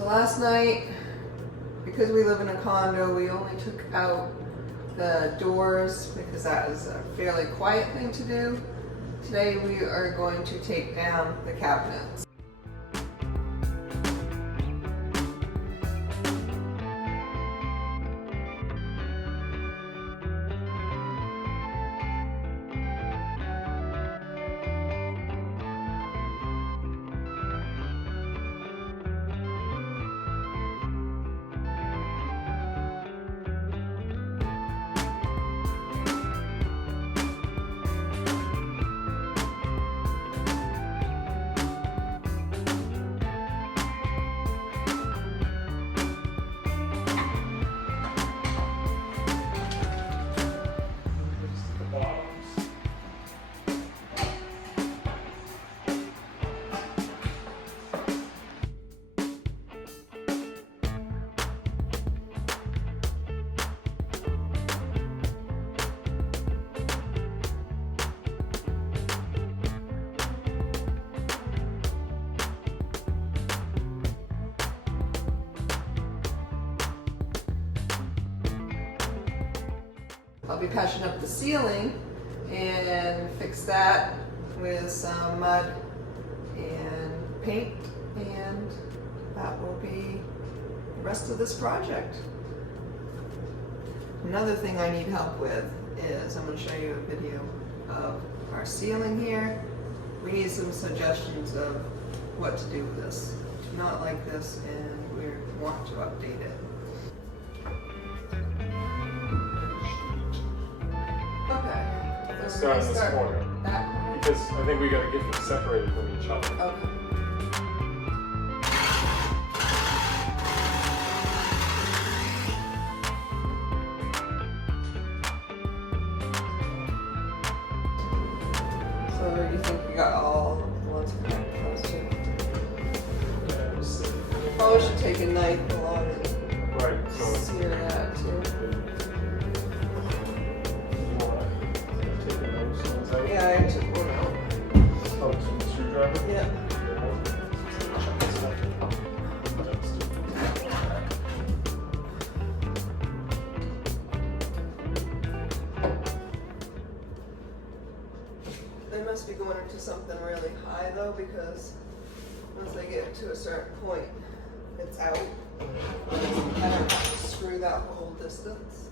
So last night, because we live in a condo, we only took out the doors because that is a fairly quiet thing to do. Today we are going to take down the cabinets. I'll be patching up the ceiling and fix that with some mud and paint, and that will be the rest of this project. Another thing I need help with is I'm going to show you a video of our ceiling here. We need some suggestions of what to do with this. Do not like this and we want to update it. Okay. Let's start in this corner. That Because I think we got to get them separated from each other. okay. So you think we got all the ones we got close to? Yeah, we'll see. Probably should take a knife along and Right, so sear that too. you want to take those ones out? Yeah, I took one out. Oh, so the screwdriver? Yeah. They must be going into something really high though, because once they get to a certain point, it's out. I don't have to screw that whole distance.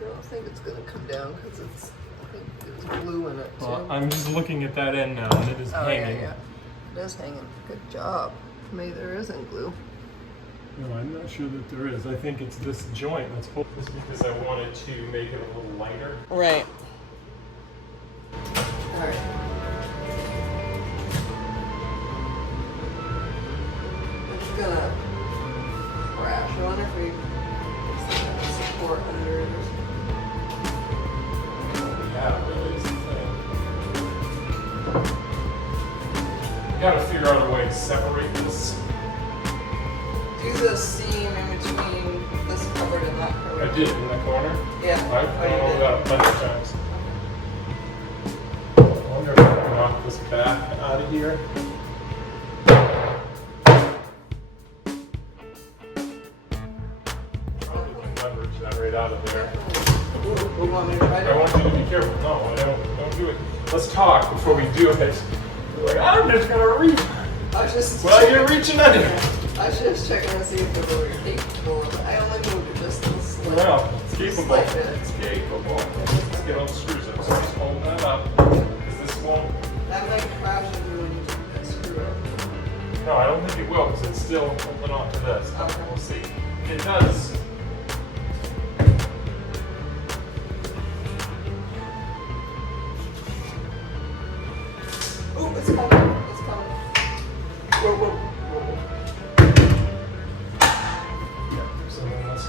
I don't think it's gonna come down because it's, I think there's glue in it too. Well, I'm just looking at that end now, and it is hanging. Yeah. It is hanging. Good job. Maybe there isn't glue. No, I'm not sure that there is. I think it's this joint that's holding this because I wanted to make it a little lighter. Right. Alright. It's gonna crash. I wonder if we support under it or something. Yeah, really is the thing. You gotta figure out a way to separate this. Do the seam in between this cupboard and that I cupboard. did in the corner. Yeah. I've Oh, you done did. that a bunch of times. I wonder if I can knock this back out of here. Probably can leverage that right out of there. We want me to try I to? want you to be careful. No, I don't do it. Let's talk before we do it. Like, I'm just gonna reach. I was just Well, you're reaching under. I was just checking to see if it were capable of it. I only moved it just a slight. Well, it's capable. Slight bit. It's capable. Let's get all the screws up. So just hold that up. Because this won't. That might crash into when you screw it. No, I don't think it will because it's still holding on to this. Okay. We'll see. It does. Oh, it's coming. It's coming. Whoa, whoa, whoa. Yeah, so then let's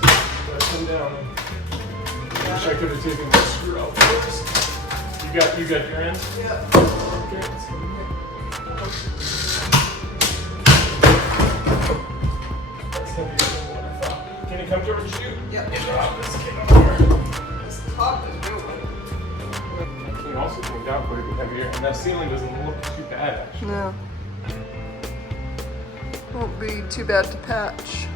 come down. Wish I could have taken the screw out first. You got your end? Yep. Okay, let's go here. That's heavier than what I thought. Can you come towards you? Yep. Drop this kid over. This top is real good. It also came down quite a bit heavier, and that ceiling doesn't look too bad actually. No. Won't be too bad to patch.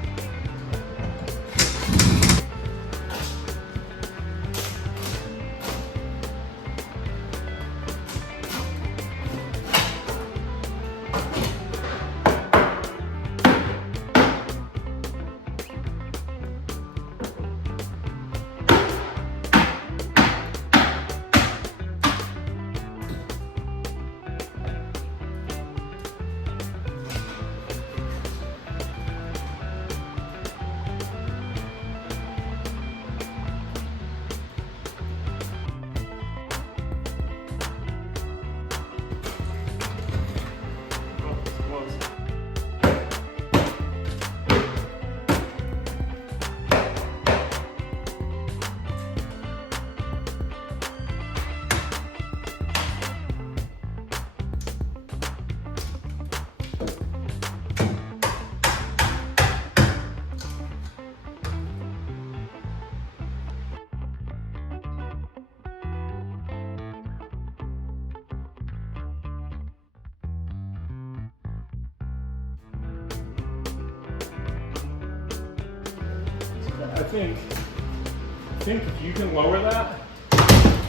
I think if you can lower that.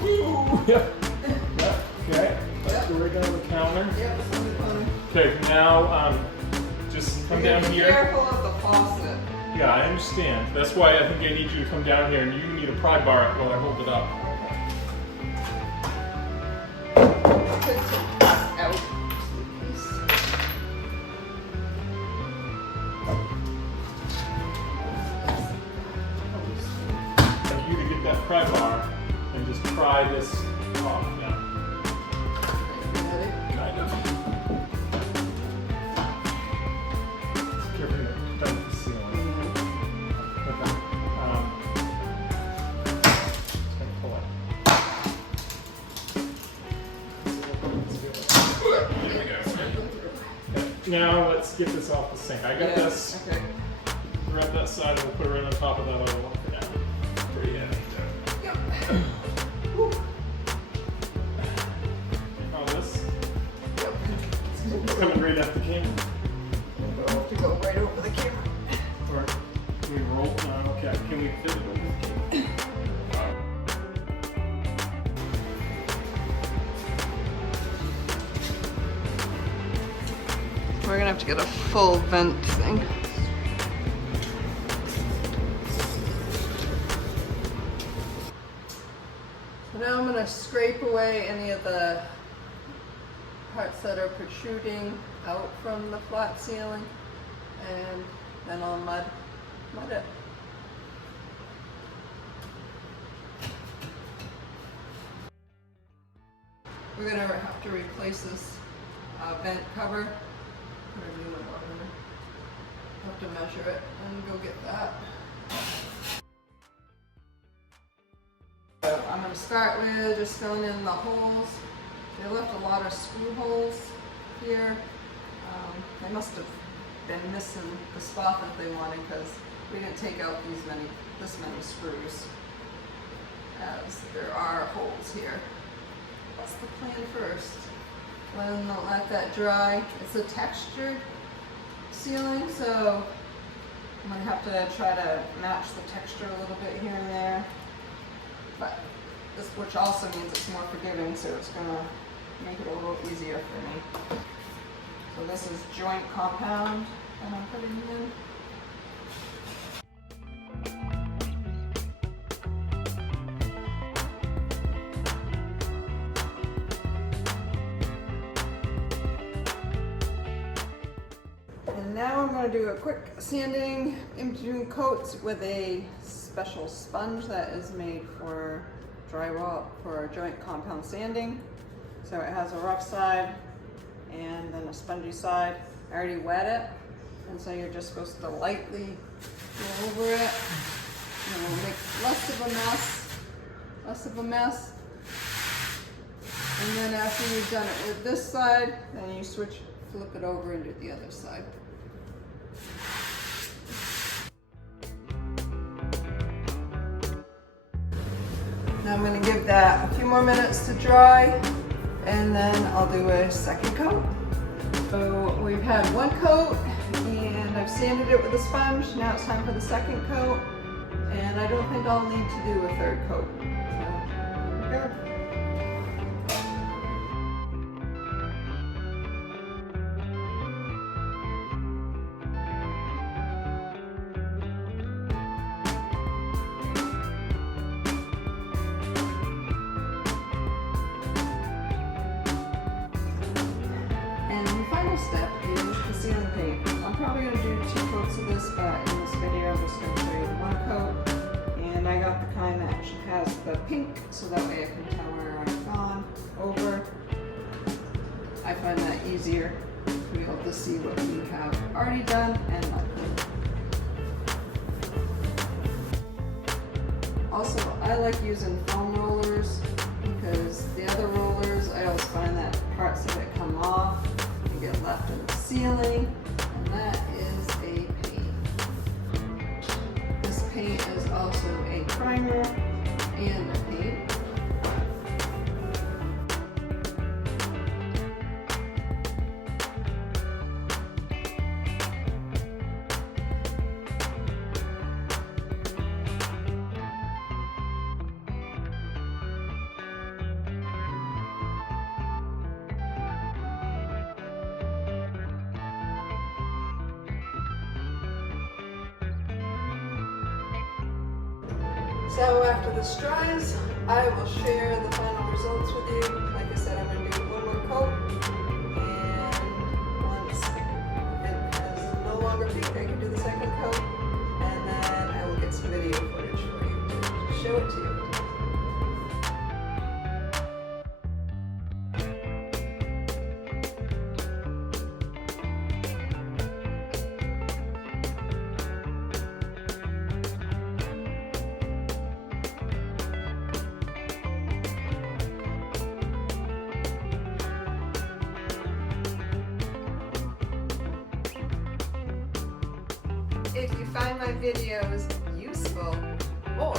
Woo! Yep. Yep. Okay. Let's go right down the counter. Yep, it's on the corner. Okay, now just come down Be here. careful of the faucet. Yeah, I understand. That's why I think I need you to come down here, and you need a pry bar while I hold it up. Could take this out. I need you to get that pry bar and just pry this off. Yeah. Kind of. Careful to dump the ceiling. Okay. Just gonna pull it. There we go. Okay. Now let's get this off the sink. I got this. Okay. Grab that side and we'll put it right on top of that other one for now. Pretty heavy. Yep. Oh, this? Yep. It's coming right at the camera. We'll have to go right over the camera. Or can we roll? No, okay. Can we fit it over the camera? We're gonna have to get a full vent thing. So now I'm gonna scrape away any of the parts that are protruding out from the flat ceiling, and then I'll mud it. We're gonna have to replace this vent cover. Put a new one on there. Have to measure it and go get that. So I'm gonna start with just filling in the holes. They left a lot of screw holes here. They must have been missing the spot that they wanted because we didn't take out this many screws, as there are holes here. What's the plan first? Then I'll let that dry. It's a textured ceiling, so I'm gonna have to try to match the texture a little bit here and there. But this, which also means it's more forgiving, so it's gonna make it a little easier for me. So this is joint compound that I'm putting in. And now I'm going going to do a quick sanding in between coats with a special sponge that is made for drywall, for joint compound sanding. So it has a rough side and then a spongy side. I already wet it, and so you're just supposed to lightly go over it, and it'll make less of a mess. And then after you've done it with this side, then you flip it over and do the other side. Now I'm going to give that a few more minutes to dry, and then I'll do a second coat. So we've had one coat and I've sanded it with a sponge. Now it's time for the second coat, and I don't think I'll need to do a third coat. So here we go. Step is the ceiling paint. I'm probably going to do 2 coats of this, but in this video I'm just going to show you the 1 coat. And I got the kind that actually has the pink, so that way I can tell where I've gone over. I find that easier to be able to see what you have already done and not done. Also, I like using foam rollers because the other rollers, I always find that parts of it come off get left in the ceiling, and that is a paint. This paint is also a primer and a paint. So after this dries, I will share the final results with you. Like I said, I'm going to do 1 more coat, and once it is no longer pink, I can do the second coat, and then I will get some video footage for you to show it to you. If you find my videos useful or